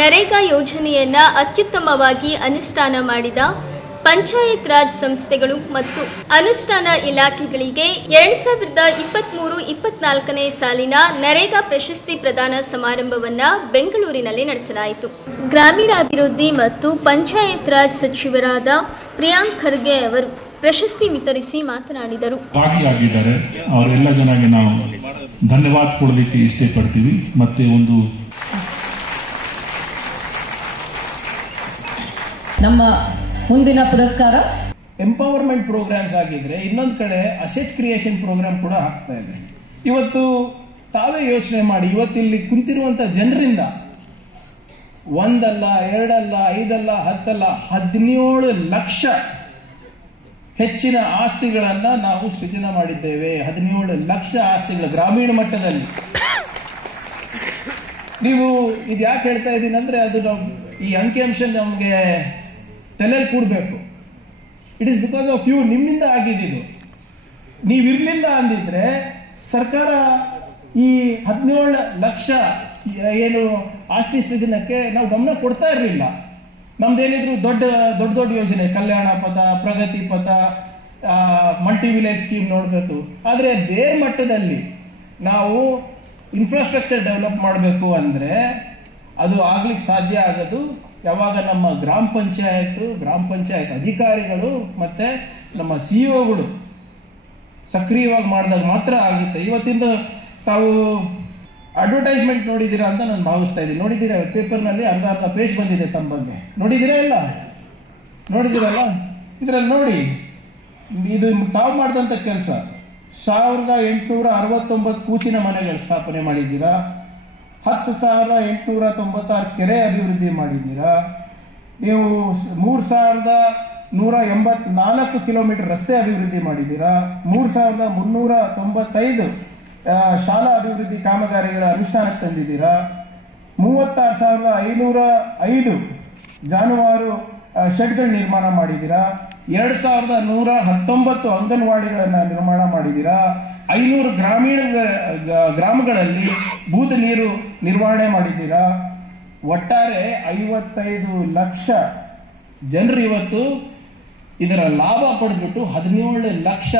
ನರೇಗಾ ಯೋಜನೆಯನ್ನ ಅತ್ಯುತ್ತಮವಾಗಿ ಅನುಷ್ಠಾನ ಮಾಡಿದ ಪಂಚಾಯತ್ ರಾಜ್ ಸಂಸ್ಥೆಗಳು ಮತ್ತು ಅನುಷ್ಠಾನ ಇಲಾಖೆಗಳಿಗೆ 2023-24ನೇ ಸಾಲಿನ ನರೇಗಾ ಪ್ರಶಸ್ತಿ ಪ್ರದಾನ ಸಮಾರಂಭವನ್ನು ಬೆಂಗಳೂರಿನಲ್ಲಿ ನಡೆಸಲಾಯಿತು. ಗ್ರಾಮೀಣಾಭಿವೃದ್ಧಿ ಮತ್ತು ಪಂಚಾಯತ್ ರಾಜ್ ಸಚಿವರಾದ ಪ್ರಿಯಾಂಕ್ ಖರ್ಗೆ ಅವರು ಪ್ರಶಸ್ತಿ ವಿತರಿಸಿ ಮಾತನಾಡಿದರು. ಭಾಗಿಯಾಗಿದ್ದಾರೆ ಅವರೆಲ್ಲ ಜನರಿಗೆ ನಾವು ಧನ್ಯವಾದ ಕೊಡಲಿಕ್ಕೆ ಇಷ್ಟಪಡ್ತೀವಿ. ಮತ್ತೆ ಒಂದು ನಮ್ಮ ಮುಂದಿನ ಪುರಸ್ಕಾರ ಎಂಪವರ್ಮೆಂಟ್ ಪ್ರೋಗ್ರಾಮ್ಸ್ ಆಗಿದ್ರೆ, ಇನ್ನೊಂದು ಕಡೆ ಅಸೆಟ್ ಕ್ರಿಯೇಷನ್ ಪ್ರೋಗ್ರಾಮ್ ಕೂಡ ಆಗ್ತಾ ಇದೆ. ಇವತ್ತು ತಾವೇ ಯೋಚನೆ ಮಾಡಿ, ಇವತ್ತಿಲ್ಲಿ ಕುಂತಿರುವಂತ ಜನರಿಂದ ಒಂದಲ್ಲ, ಎರಡಲ್ಲ, 5 ಅಲ್ಲ, 10 ಅಲ್ಲ, 17 ಲಕ್ಷ ಹೆಚ್ಚಿನ ಆಸ್ತಿಗಳನ್ನ ನಾವು ಸೃಜನೆ ಮಾಡಿದ್ದೇವೆ. 17 ಲಕ್ಷ ಆಸ್ತಿಗಳು ಗ್ರಾಮೀಣ ಮಟ್ಟದಲ್ಲಿ. ನೀವು ಇದು ಯಾಕೆ ಹೇಳ್ತಾ ಇದ್ದೀನಿ ಅಂದ್ರೆ, ಅದು ಈ ಅಂಕಿಅಂಶ ನಮಗೆ ತಲೆಯಲ್ಲಿ ಕೂಡಬೇಕು. It is because of you. ನಿಮ್ಮಿಂದ ಆಗಿದ್ದು. ನೀವಿರ್ಲಿಲ್ಲ ಅಂದಿದ್ರೆ ಸರ್ಕಾರ ಈ 17 ಲಕ್ಷ ಏನು ಆಸ್ತಿ ಸೃಜನಕ್ಕೆ ನಾವು ಗಮನ ಕೊಡ್ತಾ ಇರಲಿಲ್ಲ. ನಮ್ದೇನಿದ್ರು ದೊಡ್ಡ ಯೋಜನೆ, ಕಲ್ಯಾಣ ಪಥ, ಪ್ರಗತಿ ಪಥ, ಮಲ್ಟಿ ವಿಲೇಜ್ ಸ್ಕೀಮ್ ನೋಡಬೇಕು. ಆದರೆ ಬೇರೆ ಮಟ್ಟದಲ್ಲಿ ನಾವು ಇನ್ಫ್ರಾಸ್ಟ್ರಕ್ಚರ್ ಡೆವಲಪ್ ಮಾಡಬೇಕು ಅಂದರೆ ಅದು ಆಗ್ಲಿಕ್ಕೆ ಸಾಧ್ಯ ಆಗೋದು ಯಾವಾಗ ನಮ್ಮ ಗ್ರಾಮ ಪಂಚಾಯತ್ ಅಧಿಕಾರಿಗಳು ಮತ್ತೆ ನಮ್ಮ ಸಿಇಒಗಳು ಸಕ್ರಿಯವಾಗಿ ಮಾಡಿದಾಗ ಮಾತ್ರ ಆಗುತ್ತೆ. ಇವತ್ತಿಂದ ತಾವು ಅಡ್ವರ್ಟೈಸ್ಮೆಂಟ್ ನೋಡಿದ್ದೀರಾ ಅಂತ ನಾನು ಭಾವಿಸ್ತಾ ಇದ್ದೀನಿ. ನೋಡಿದ್ದೀರಾ? ಪೇಪರ್ನಲ್ಲಿ ಅರ್ಧ ಪೇಜ್ ಬಂದಿದೆ ತಮ್ಮ ಬಗ್ಗೆ. ನೋಡಿದ್ದೀರಾ? ಇಲ್ಲ ನೋಡಿದ್ದೀರಲ್ಲ? ಇದರಲ್ಲಿ ನೋಡಿ, ಇದು ತಾವು ಮಾಡಿದಂಥ ಕೆಲಸ. 1869 ಕೂಸಿನ ಮನೆಗಳು ಸ್ಥಾಪನೆ ಮಾಡಿದ್ದೀರಾ. 10,896 ಕೆರೆ ಅಭಿವೃದ್ಧಿ ಮಾಡಿದ್ದೀರಾ. ನೀವು 3,184 ಕಿಲೋಮೀಟರ್ ರಸ್ತೆ ಅಭಿವೃದ್ಧಿ ಮಾಡಿದ್ದೀರಾ. 3,395 ಶಾಲಾ ಅಭಿವೃದ್ಧಿ ಕಾಮಗಾರಿಗಳ ಅನುಷ್ಠಾನಕ್ಕೆ ತಂದಿದ್ದೀರಾ. 36,505 ಜಾನುವಾರು ಶೆಡ್ಗಳ ನಿರ್ಮಾಣ ಮಾಡಿದ್ದೀರಾ. 2,119 ಅಂಗನವಾಡಿಗಳನ್ನ ನಿರ್ಮಾಣ ಮಾಡಿದ್ದೀರಾ. 500 ಗ್ರಾಮಗಳಲ್ಲಿ ಬೂತ್ ನೀರು ನಿರ್ವಹಣೆ ಮಾಡಿದ್ದೀರಾ. ಒಟ್ಟಾರೆ 55 ಲಕ್ಷ ಜನರು ಇವತ್ತು ಇದರ ಲಾಭ ಪಡೆದ್ಬಿಟ್ಟು 17 ಲಕ್ಷ